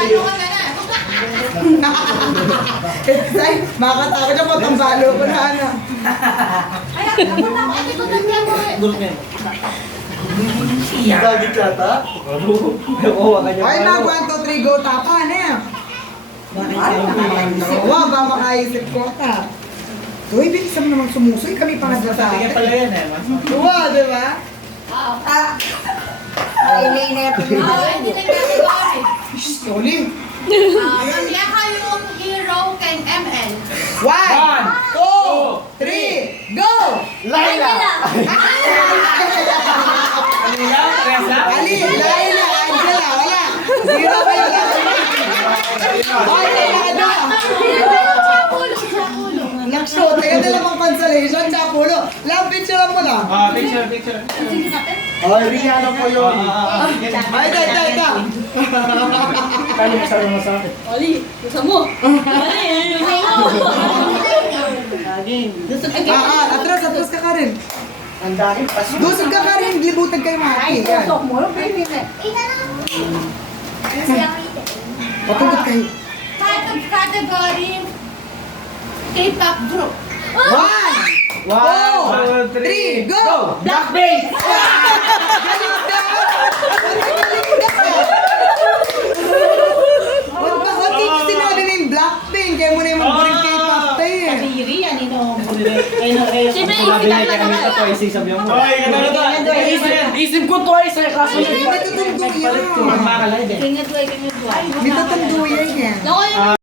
Pambalo ka na na. Ay, makakatakot siya po, tambalo ko na ano. Ay, ako na ako. Ito na niya mo eh. Gulog niya. Dagi kata. Ay, mag 1, 2, 3, go, tapan eh. Bakit kayo nakakaisip? Wow, ba makaisip ko ta. Uy, bilisan mo naman sumusoy, kami pa Sabi nagsasabi. niya pala yan eh. Mas Wow, di ba? Oo. Ay, hindi na ito. Oo, hindi na category. Sorry. Mamaya yung hero kay ML. 1, 2, 3, go! Laila! ano yan? Teresa? Ali, Laila, Angela, wala. Zero kayo lang. Ay, kaya na. Chapulo, chapulo. Nakso, tayo na lang ang consolation, Chapulo. Lang, picture mo lang. Picture, picture. Sige natin. Ay, Rihanna po yun. Ay, ita. Kaya mo sabi mo sa akin. Oli, gusto mo? Atras ka rin. Ang dahil paso. Dusog ka rin, libutan kayo mga Ay, yan. tusok mo. Baby, na. Patungkot kayo. Category K-pop group. 1, 2, 3, go! Blackpink! Ba't di kasi sinabi mo yung Blackpink? Kaya mo na yung mag-boring K-pop tayo eh. Kadiri, yan ito. Siyempre, Sinabi ipitan na na kami. naman. Sabi mo. Oy, isip ko twice eh. Kaso May tutunduyan. Magmakalay din. Kaya nga duway, kaya nga duway. May tutunduyan yan. Naku, yung